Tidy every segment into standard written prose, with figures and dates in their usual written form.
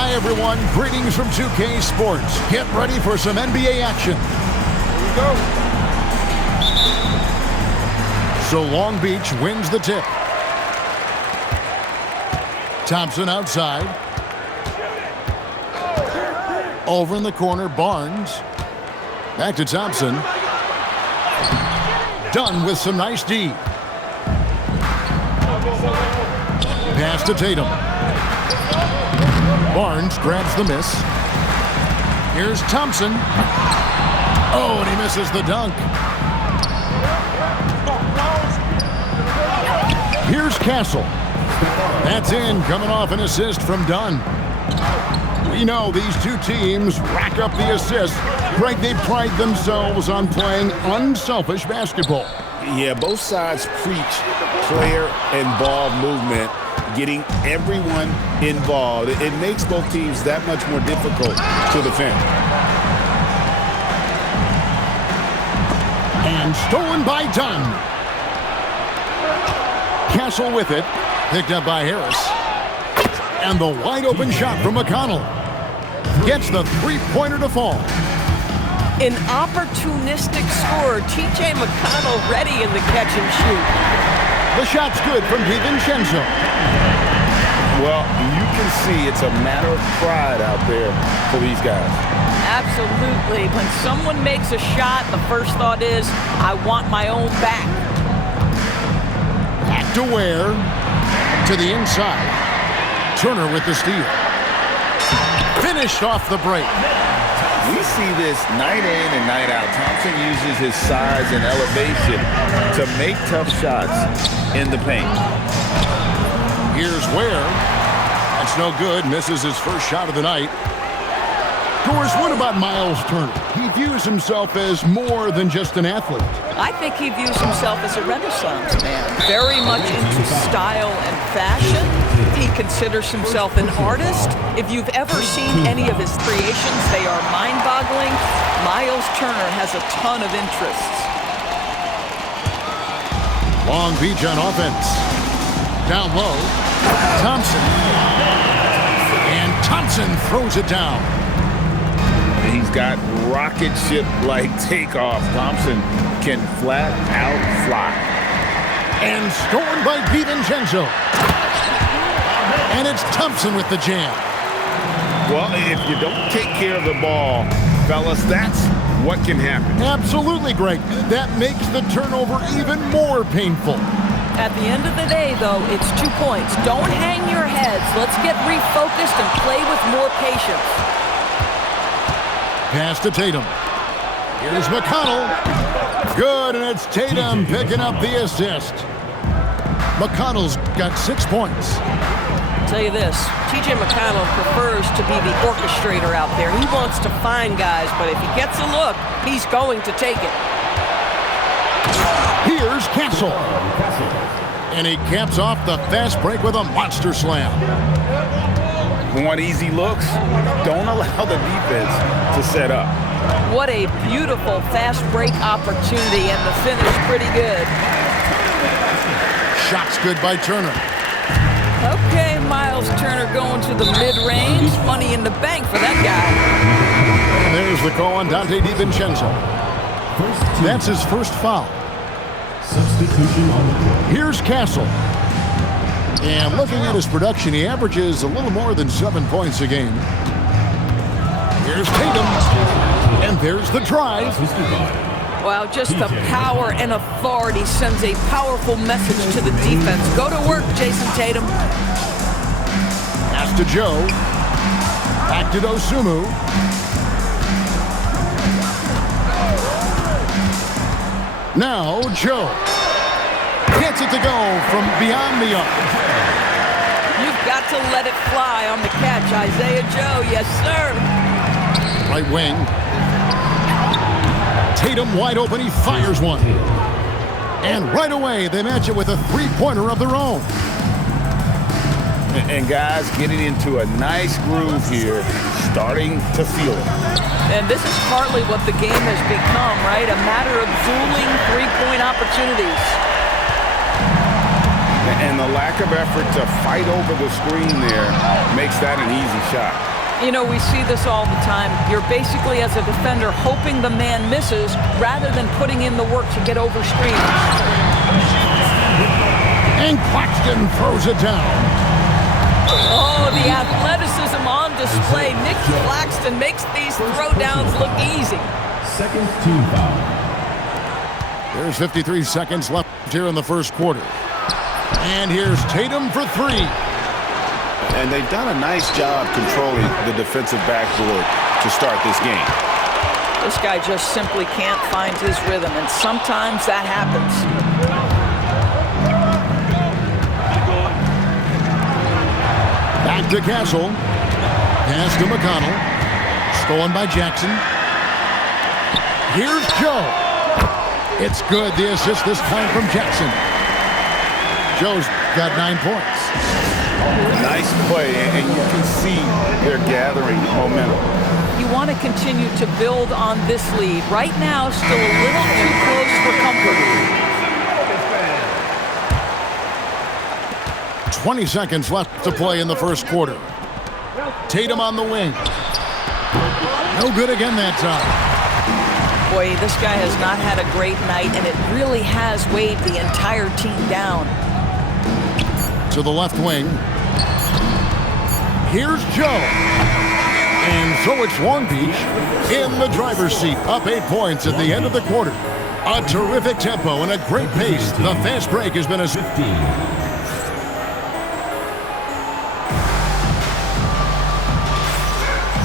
Hi, everyone. Greetings from 2K Sports. Get ready for some NBA action. Here we go. So Long Beach wins the tip. Thompson outside. Over in the corner, Barnes. Back to Thompson. Dunn with some nice D. Pass to Tatum. Barnes grabs the miss. Here's Thompson. Oh, and he misses the dunk. Here's Castle. That's in, coming off an assist from Dunn. We know these two teams rack up the assists. Greg, they pride themselves on playing unselfish basketball. Yeah, both sides preach player and ball movement, getting everyone involved. It makes both teams that much more difficult to defend. And stolen by Dunn. Castle with it, picked up by Harris. And the wide open shot from McConnell. Gets the three-pointer to fall. An opportunistic scorer, T.J. McConnell ready in the catch and shoot. The shot's good from DiVincenzo. Well, you can see it's a matter of pride out there for these guys. Absolutely. When someone makes a shot, the first thought is, I want my own back. Back to Ware. To the inside. Turner with the steal. Finished off the break. We see this night in and night out. Thompson uses his size and elevation to make tough shots in the paint. Here's Ware. That's no good. Misses his first shot of the night. Of course, what about Miles Turner? He views himself as more than just an athlete. I think he views himself as a Renaissance man, very much into style and fashion. He considers himself an artist. If you've ever seen any of his creations, they are mind-boggling. Miles Turner has a ton of interests. Long Beach on offense. Down low. Thompson. And Thompson throws it down. He's got rocket ship-like takeoff. Thompson can flat out fly. And stolen by DiVincenzo. And it's Thompson with the jam. Well, if you don't take care of the ball, fellas, that's what can happen. Absolutely, Greg. That makes the turnover even more painful. At the end of the day, though, it's 2 points. Don't hang your heads. Let's get refocused and play with more patience. Pass to Tatum. Here's McConnell. Good, and it's Tatum picking up the assist. McConnell's got 6 points. I'll tell you this, T.J. McConnell prefers to be the orchestrator out there. He wants to find guys, but if he gets a look, he's going to take it. Here's Castle. And he caps off the fast break with a monster slam. Want easy looks? Don't allow the defense to set up. What a beautiful fast break opportunity, and the finish pretty good. Shot's good by Turner. Okay, Miles Turner going to the mid-range. Money in the bank for that guy. And there's the call on Donte DiVincenzo. That's his first foul. Substitution on the court. Here's Castle. And looking at his production, he averages a little more than 7 points a game. Here's Tatum. And there's the drive. Wow, just the power and authority sends a powerful message to the defense. Go to work, Jason Tatum. Pass to Joe. Back to Dosunmu. Now Joe. Gets it to go from beyond the arc. You've got to let it fly on the catch, Isaiah Joe. Yes, sir. Right wing. Tatum wide open. He fires one. And right away, they match it with a three-pointer of their own. And guys getting into a nice groove here, starting to feel it. And this is partly what the game has become, right? A matter of dueling three-point opportunities. And the lack of effort to fight over the screen there makes that an easy shot. You know, we see this all the time. You're basically, as a defender, hoping the man misses rather than putting in the work to get over screens. And Claxton throws it down. Oh, the athleticism on display. Nick Claxton makes these throwdowns look easy. Second team foul. There's 53 seconds left here in the first quarter. And here's Tatum for three. And they've done a nice job controlling the defensive backboard to start this game. This guy just simply can't find his rhythm, and sometimes that happens. Back to Castle. Pass to McConnell. Stolen by Jackson. Here's Joe. It's good. The assist this time from Jackson. Joe's got 9 points. Nice play, and you can see they're gathering momentum. You want to continue to build on this lead. Right now, still a little too close for comfort. 20 seconds left to play in the first quarter. Tatum on the wing. No good again that time. Boy, this guy has not had a great night, and it really has weighed the entire team down. To the left wing. Here's Joe. And so it's Long Beach in the driver's seat, up 8 points at the end of the quarter. A terrific tempo and a great pace. The fast break has been a 15.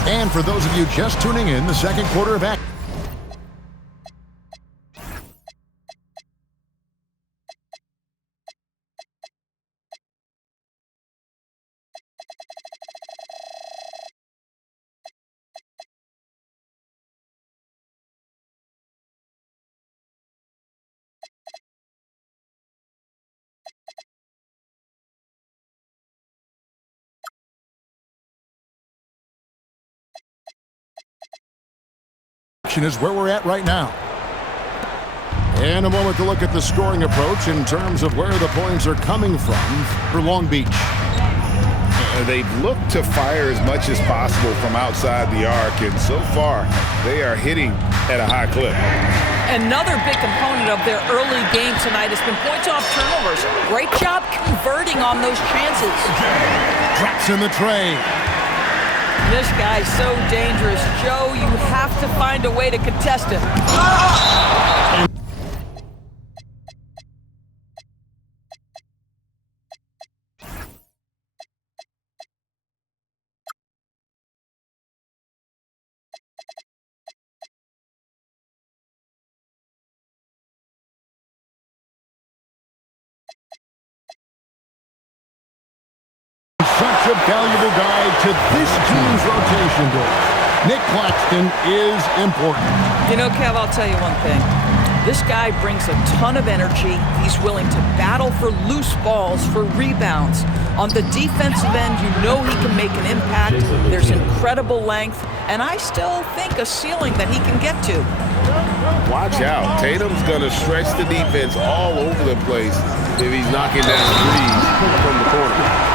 And for those of you just tuning in, the second quarter of action. Is where we're at right now. And a moment to look at the scoring approach in terms of where the points are coming from for Long Beach. They've looked to fire as much as possible from outside the arc, and so far they are hitting at a high clip. Another big component of their early game tonight has been points off turnovers. Great job converting on those chances. Drops in the tray. This guy's so dangerous. Joe, you have to find a way to contest him. Such a valuable guy to this team's rotation goal. Nick Claxton is important. You know, Kev, I'll tell you one thing. This guy brings a ton of energy. He's willing to battle for loose balls, for rebounds. On the defensive end, you know he can make an impact. There's incredible length, and I still think a ceiling that he can get to. Watch out. Tatum's going to stretch the defense all over the place if he's knocking down threes from the corner.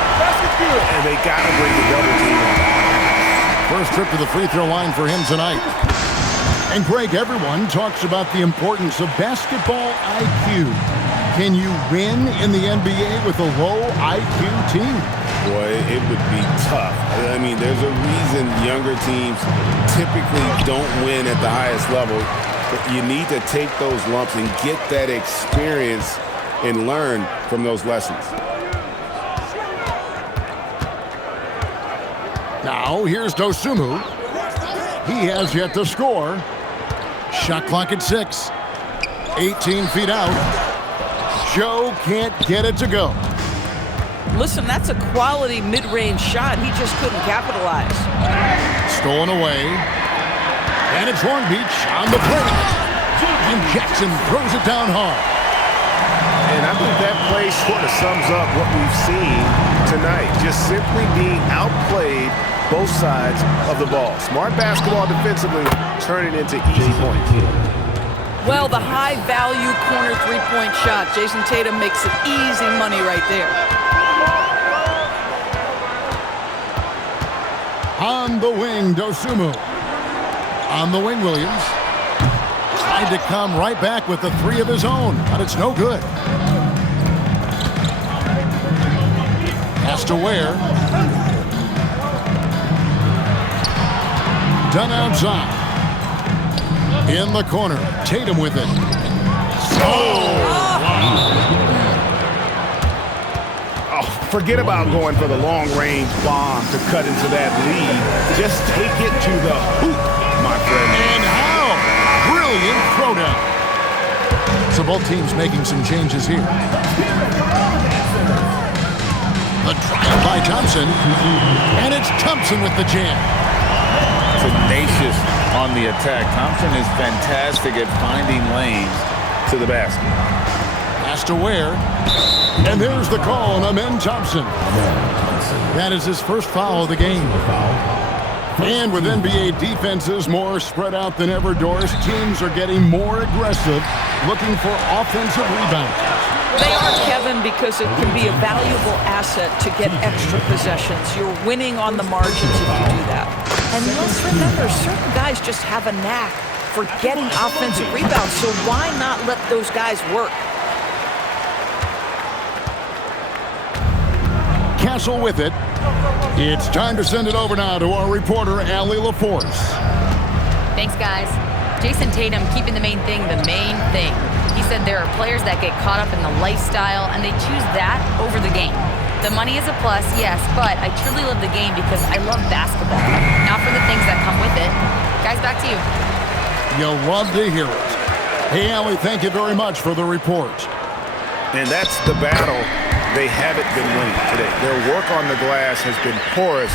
And they got to bring the double team on. First trip to the free throw line for him tonight. And Greg, everyone talks about the importance of basketball IQ. Can you win in the NBA with a low IQ team? Boy, it would be tough. I mean, there's a reason younger teams typically don't win at the highest level. But you need to take those lumps and get that experience and learn from those lessons. Now, here's Dosunmu. He has yet to score. Shot clock at 6. 18 feet out. Joe can't get it to go. Listen, that's a quality mid-range shot. He just couldn't capitalize. Stolen away. And it's Long Beach on the break. And Jackson throws it down hard. And I think that play sort of sums up what we've seen tonight. Just simply being outplayed both sides of the ball. Smart basketball defensively, turning into easy points. Well, the high-value corner three-point shot. Jason Tatum makes it easy money right there. On the wing, Dosunmu. On the wing, Williams. Tried to come right back with the three of his own, but it's no good. Has to Ware. Done outside. In the corner, Tatum with it. Forget about going for the long-range bomb to cut into that lead. Just take it to the hoop, my friend. And how? Brilliant throwdown. So both teams making some changes here. The drive by Thompson. And it's Thompson with the jam. Tenacious on the attack. Thompson is fantastic at finding lanes to the basket. Has to Ware. And there's the call on Amen Thompson. That is his first foul of the game. And with NBA defenses more spread out than ever, Doris, teams are getting more aggressive, looking for offensive rebounds. They are, Kevin, because it can be a valuable asset to get extra possessions. You're winning on the margins if you do that. And let's remember, certain guys just have a knack for getting offensive rebounds, so why not let those guys work? Castle with it. It's time to send it over now to our reporter, Allie LaForce. Thanks, guys. Jason Tatum keeping the main thing. He said there are players that get caught up in the lifestyle, and they choose that over the game. The money is a plus, yes, but I truly love the game because I love basketball, not for the things that come with it. Guys, back to you. You'll love to hear it. Hey, Allie, thank you very much for the report. And that's the battle they haven't been winning today. Their work on the glass has been porous,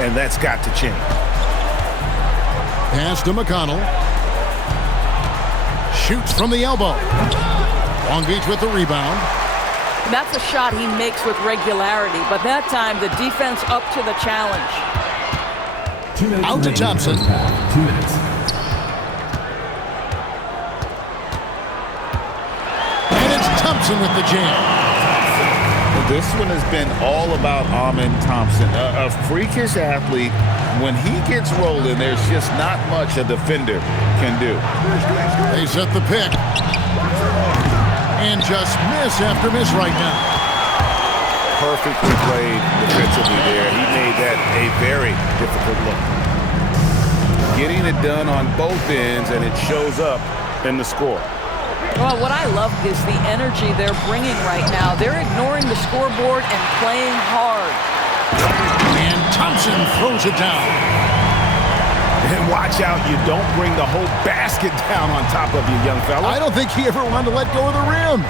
and that's got to change. Pass to McConnell. Shoots from the elbow. Long Beach with the rebound. That's a shot he makes with regularity, but that time the defense up to the challenge. 2 minutes Out to remaining Thompson. first half. 2 minutes. And it's Thompson with the jam. This one has been all about Amen Thompson, a freakish athlete. When he gets rolling, there's just not much a defender can do. They set the pick. And just miss after miss right now. Perfectly played defensively there. He made that a very difficult look. Getting it done on both ends, and it shows up in the score. Well, what I love is the energy they're bringing right now. They're ignoring the scoreboard and playing hard. And Thompson throws it down. And watch out, you don't bring the whole basket down on top of you, young fella. I don't think he ever wanted to let go of the rim.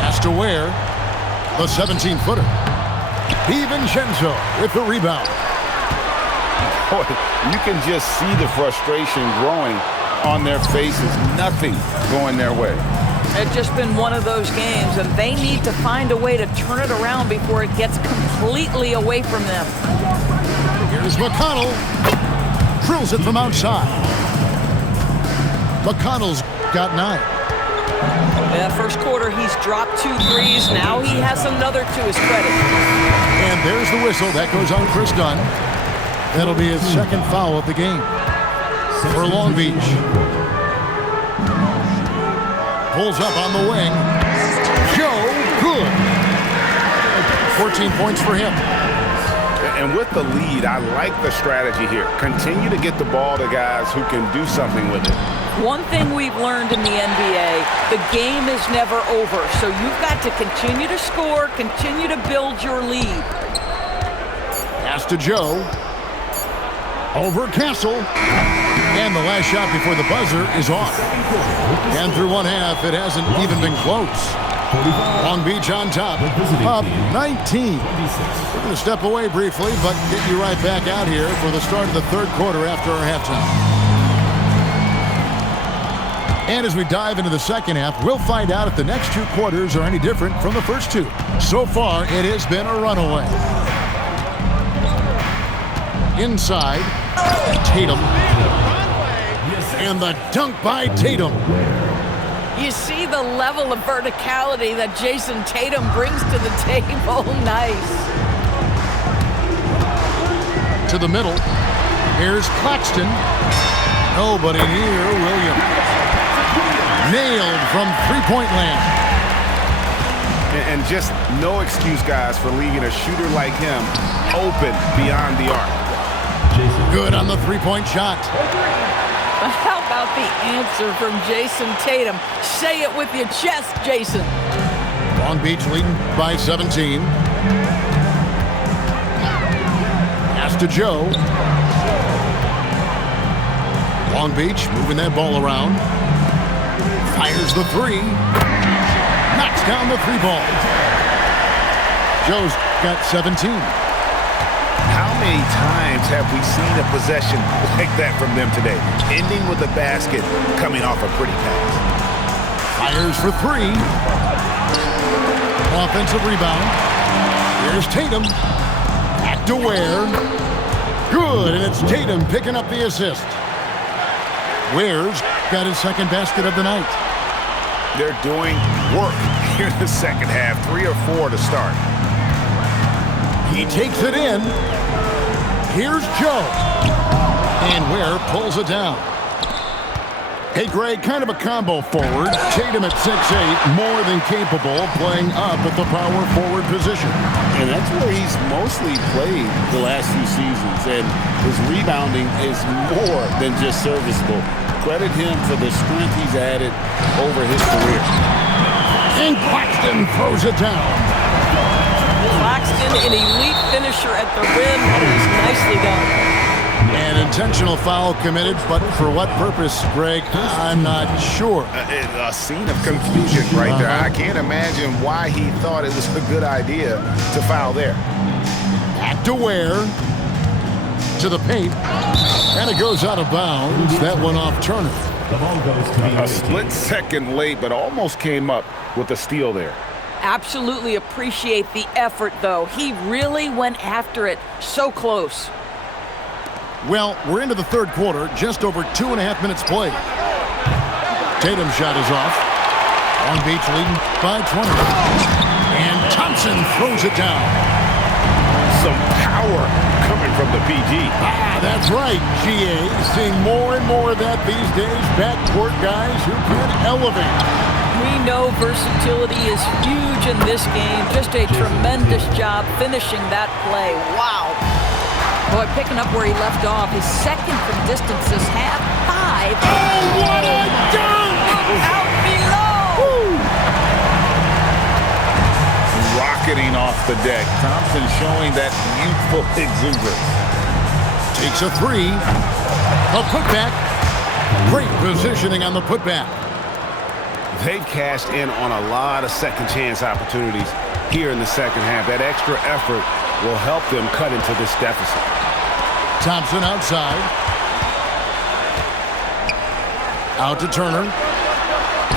Has to Ware, the 17-footer. DiVincenzo with the rebound. Boy, you can just see the frustration growing on their faces. Nothing going their way. It's just been one of those games, and they need to find a way to turn it around before it gets completely away from them. Here's McConnell. Drills it from outside. McConnell's got 9. Yeah, first quarter, he's dropped 2 threes. Now he has another to his credit. And there's the whistle. That goes on Chris Dunn. That'll be his second foul of the game for Long Beach. Pulls up on the wing. Joe Good. 14 points for him. And with the lead, I like the strategy here. Continue to get the ball to guys who can do something with it. One thing we've learned in the NBA, the game is never over. So you've got to continue to score, continue to build your lead. Pass to Joe. Over Castle. And the last shot before the buzzer is off. And through one half, it hasn't even been close. Long Beach on top, up 19. We're going to step away briefly, but get you right back out here for the start of the third quarter after our halftime. And as we dive into the second half, we'll find out if the next 2 quarters are any different from the first 2. So far, it has been a runaway. Inside, Tatum. And the dunk by Tatum. You see the level of verticality that Jason Tatum brings to the table. Nice. To the middle. Here's Claxton. Nobody near Williams. Nailed from three-point land. And just no excuse, guys, for leaving a shooter like him open beyond the arc. Good on the three-point shot. How about the answer from Jason Tatum? Say it with your chest, Jason. Long Beach leading by 17. Pass to Joe. Long Beach moving that ball around. Fires the three. Knocks down the three ball. Joe's got 17. How many times have we seen a possession like that from them today? Ending with a basket, coming off a pretty pass. Fires for three. Offensive rebound. Here's Tatum. Back to Ware. Good, and it's Tatum picking up the assist. Ware's got his second basket of the night. They're doing work here in the second half. 3 or 4 to start. He takes it in. Here's Joe. And Ware pulls it down. Hey, Greg, kind of a combo forward. Tatum at 6'8", more than capable, playing up at the power forward position. And that's where he's mostly played the last few seasons. And his rebounding is more than just serviceable. Credit him for the strength he's added over his career. And Claxton throws it down. Claxton, an elite finisher at the rim. That is nicely done. An intentional foul committed, but for what purpose, Greg? I'm not sure. A scene of confusion right there. I can't imagine why he thought it was a good idea to foul there. Back to Ware. To the paint. And it goes out of bounds. That one off Turner. The ball goes to the A split second late, but almost came up with a steal there. Absolutely appreciate the effort, though. He really went after it. So close. Well, we're into the third quarter, just over 2.5 minutes played. Tatum's shot is off. Long Beach leading by 20. And Thompson throws it down. Some power coming from the PG. That's right, GA. Seeing more and more of that these days. Backcourt guys who can elevate. We know versatility is huge in this game. Just a tremendous job finishing that play. Wow. Boy, picking up where he left off. His second from distance this half. 5. Oh, what a dunk! Out below! Rocketing off the deck. Thompson showing that youthful exuberance. Takes a three. A putback. Great positioning on the putback. They've cashed in on a lot of second chance opportunities here in the second half. That extra effort will help them cut into this deficit. Thompson outside. Out to Turner.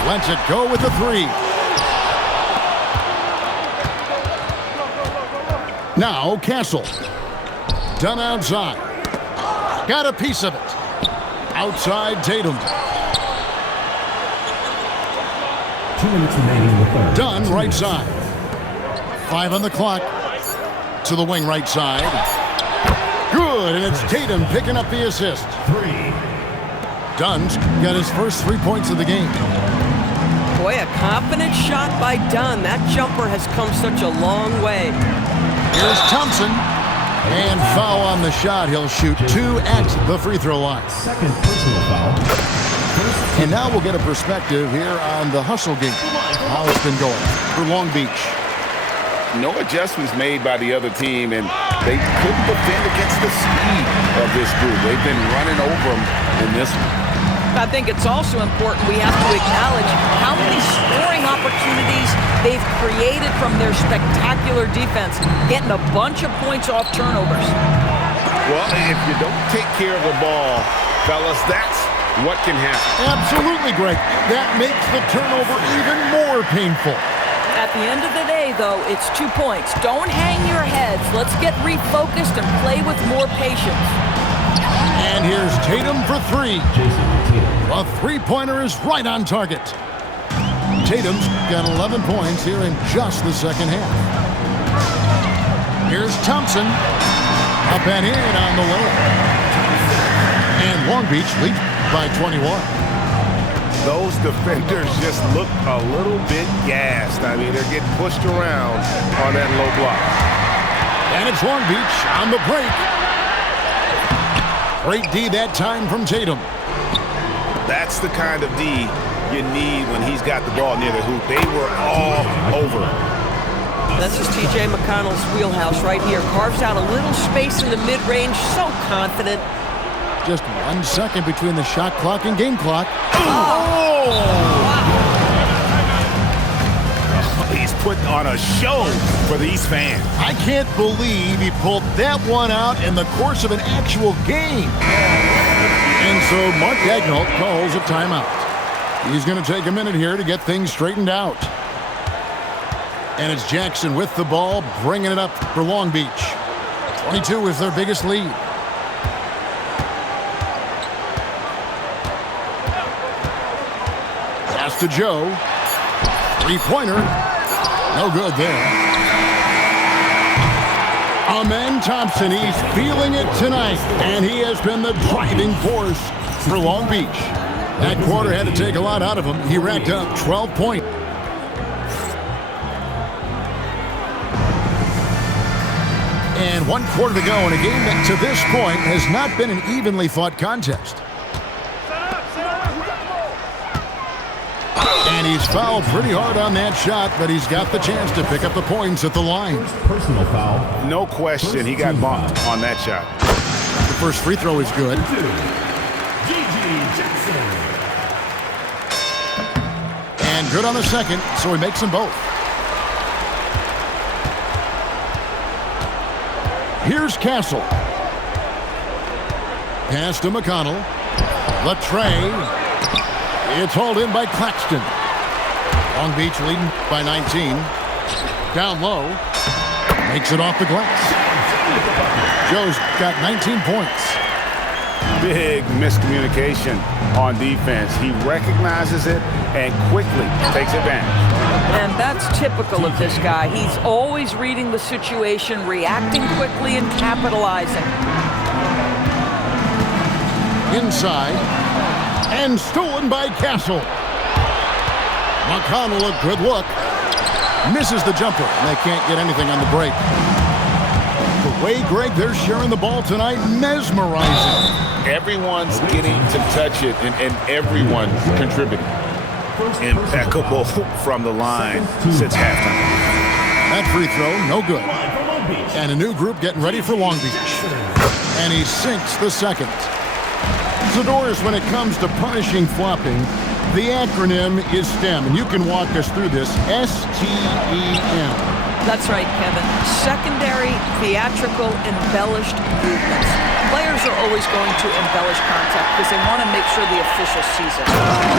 Lets it go with the three. Now Castle. Done outside. Got a piece of it. Outside Tatum. 2 minutes remaining in the third. Done right side. 5 on the clock. To the wing right side. Good, and it's Tatum picking up the assist. 3. Dunn's got his first 3 points of the game. Boy, a confident shot by Dunn. That jumper has come such a long way. Here's Thompson. And foul on the shot. He'll shoot 2 at the free throw line. Second personal foul. And now we'll get a perspective here on the hustle game. How it's been going for Long Beach. No adjustments made by the other team, and they couldn't defend against the speed of this group. They've been running over them in this one. I think it's also important we have to acknowledge how many scoring opportunities they've created from their spectacular defense, getting a bunch of points off turnovers. Well, if you don't take care of the ball, fellas, that's what can happen. Absolutely, Greg. That makes the turnover even more painful. At the end of the day, though, it's 2 points. Don't hang your heads. Let's get refocused and play with more patience. And here's Tatum for three. Jason Tatum. A three-pointer is right on target. Tatum's got 11 points here in just the second half. Here's Thompson. Up and in on the layup. And Long Beach leads by 21. Those defenders just look a little bit gassed. I mean, they're getting pushed around on that low block. And it's Long Beach on the break. Great D that time from Tatum. That's the kind of D you need when he's got the ball near the hoop. They were all over. This is T.J. McConnell's wheelhouse right here. Carves out a little space in the mid-range. So confident. Just 1 second between the shot clock and game clock. He's putting on a show for these fans. I can't believe he pulled that one out in the course of an actual game. And so Mark Daigneault calls a timeout. He's going to take a minute here to get things straightened out. And it's Jackson with the ball, bringing it up for Long Beach. 22 is their biggest lead. Pass to Joe. Three-pointer. No good there. Amen Thompson, he's feeling it tonight, and he has been the driving force for Long Beach. That quarter had to take a lot out of him. He racked up 12 points. And 1 quarter to go in a game that to this point has not been an evenly fought contest. And he's fouled pretty hard on that shot, but he's got the chance to pick up the points at the line. Personal foul. No question, he got bumped on that shot. The first free throw is good. Gigi Jackson. And good on the second, so he makes them both. Here's Castle. Pass to McConnell. Latray. It's hauled in by Claxton. Long Beach leading by 19. Down low. Makes it off the glass. Joe's got 19 points. Big miscommunication on defense. He recognizes it and quickly takes advantage. And that's typical of this guy. He's always reading the situation, reacting quickly, and capitalizing. Inside. And stolen by Castle. McConnell, a good look. Misses the jumper, and they can't get anything on the break. The way, Greg, they're sharing the ball tonight, mesmerizing. Everyone's getting to touch it, and everyone's contributing. Impeccable from the line since halftime. That free throw, no good. And a new group getting ready for Long Beach. And he sinks the second. Zadorus, when it comes to punishing flopping, the acronym is STEM, and you can walk us through this. S-T-E-M. That's right, Kevin. Secondary, theatrical, embellished movements. Players are always going to embellish contact because they want to make sure the official sees it.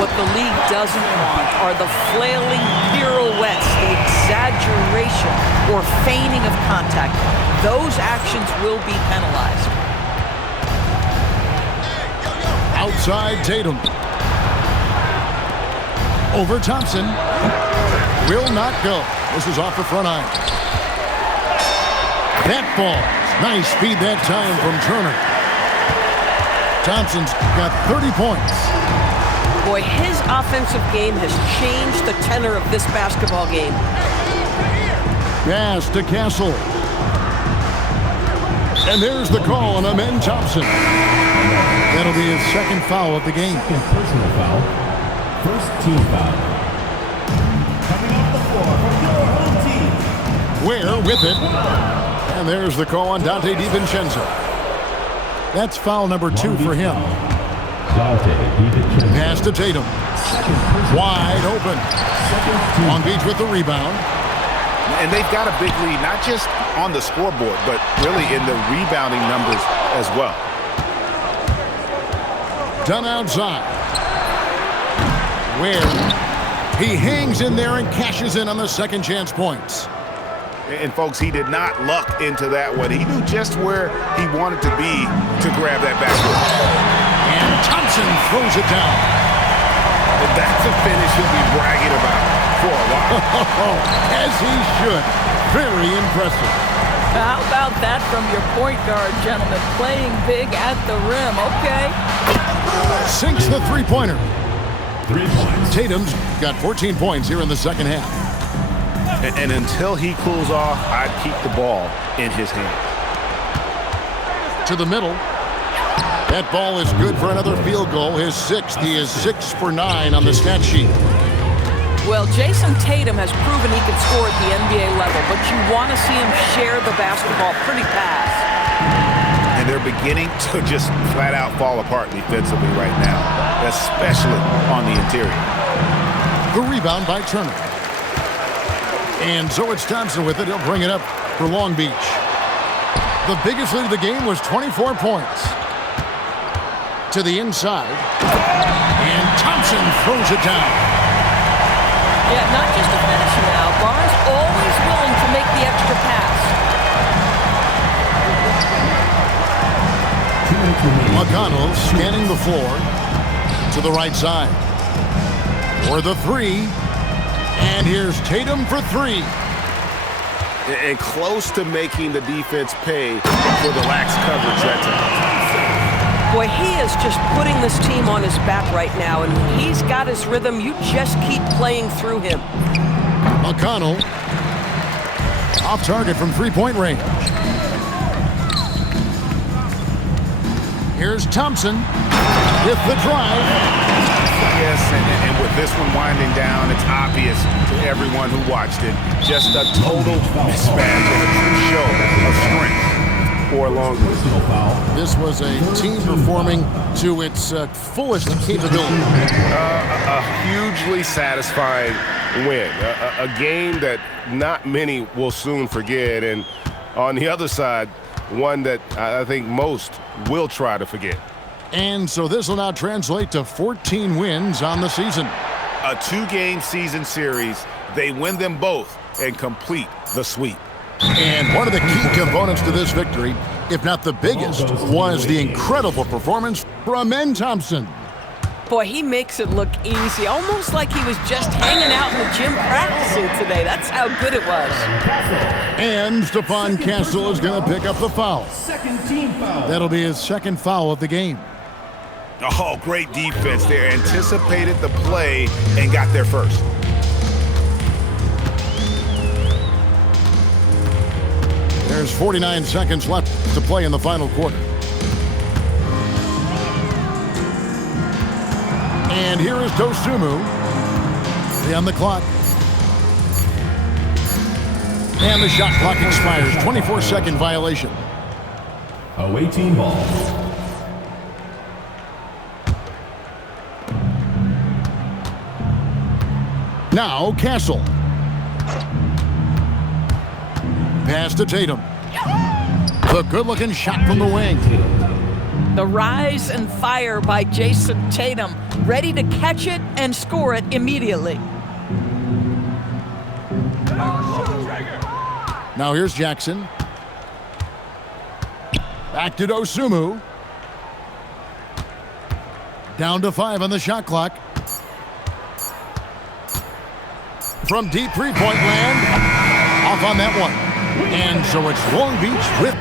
What the league doesn't want are the flailing pirouettes, the exaggeration or feigning of contact. Those actions will be penalized. Outside Tatum. Over Thompson. Will not go. This is off the front iron. That ball. Nice speed that time from Turner. Thompson's got 30 points. Boy, his offensive game has changed the tenor of this basketball game. Pass to Castle. And there's the call on Amen Thompson. That'll be his second foul of the game. Second personal foul. First team foul. Coming off the floor from your home team. Ware with it. And there's the call on Dante DiVincenzo. That's foul number 2 for him. Dante DiVincenzo. Pass to Tatum. Wide open. Long Beach with the rebound. And they've got a big lead, not just on the scoreboard, but really in the rebounding numbers as well. Done outside. Ware. He hangs in there and cashes in on the second chance points. And folks, he did not luck into that one. He knew just where he wanted to be to grab that basketball. throws it down. That's a finish he'll be bragging about for a while. As he should. Very impressive. How about that from your point guard, gentlemen? Playing big at the rim. Okay. Sinks the three-pointer. 3 points. Tatum's got 14 points here in the second half. And until he cools off, I'd keep the ball in his hand. To the middle. That ball is good for another field goal. His sixth. He is 6 for 9 on the stat sheet. Well, Jason Tatum has proven he can score at the NBA level, but you want to see him share the basketball pretty fast. And they're beginning to just flat out fall apart defensively right now, especially on the interior. The rebound by Turner. And so it's Thompson with it. He'll bring it up for Long Beach. The biggest lead of the game was 24 points. To the inside. And Thompson throws it down. Yeah, not just a finisher now. Barnes always willing to make the extra pass. McConnell scanning the floor to the right side. For the three. And here's Tatum for three. And close to making the defense pay for the lax coverage that time. Boy, he is just putting this team on his back right now, and when he's got his rhythm, you just keep playing through him. McConnell off target from three-point range. Here's Thompson with the drive. Yes, and with this one winding down, it's obvious to everyone who watched it. Just a total mismatch and a true show of strength for Long Beach. This was a team performing to its fullest capability. A hugely satisfying win. A game that not many will soon forget. And on the other side, one that I think most will try to forget. And so this will now translate to 14 wins on the season. A 2-game season series. They win them both and complete the sweep. And one of the key components to this victory, if not the biggest, was the incredible performance from Amen Thompson. Boy, he makes it look easy, almost like he was just hanging out in the gym practicing today. That's how good it was. And Stephon Castle is going to pick up the foul. Second team foul. That'll be his second foul of the game. Oh, great defense there. Anticipated the play and got there first. There's 49 seconds left to play in the final quarter. And here is Dosunmu. 3 on the clock. And the shot clock expires. 24-second violation. Away team ball. Now Castle. Pass to Tatum. The good-looking shot from the wing. The rise and fire by Jason Tatum, ready to catch it and score it immediately. Now here's Jackson. Back to Dosunmu. Down to 5 on the shot clock. From deep three-point land. Off on that one. And so it's Long Beach with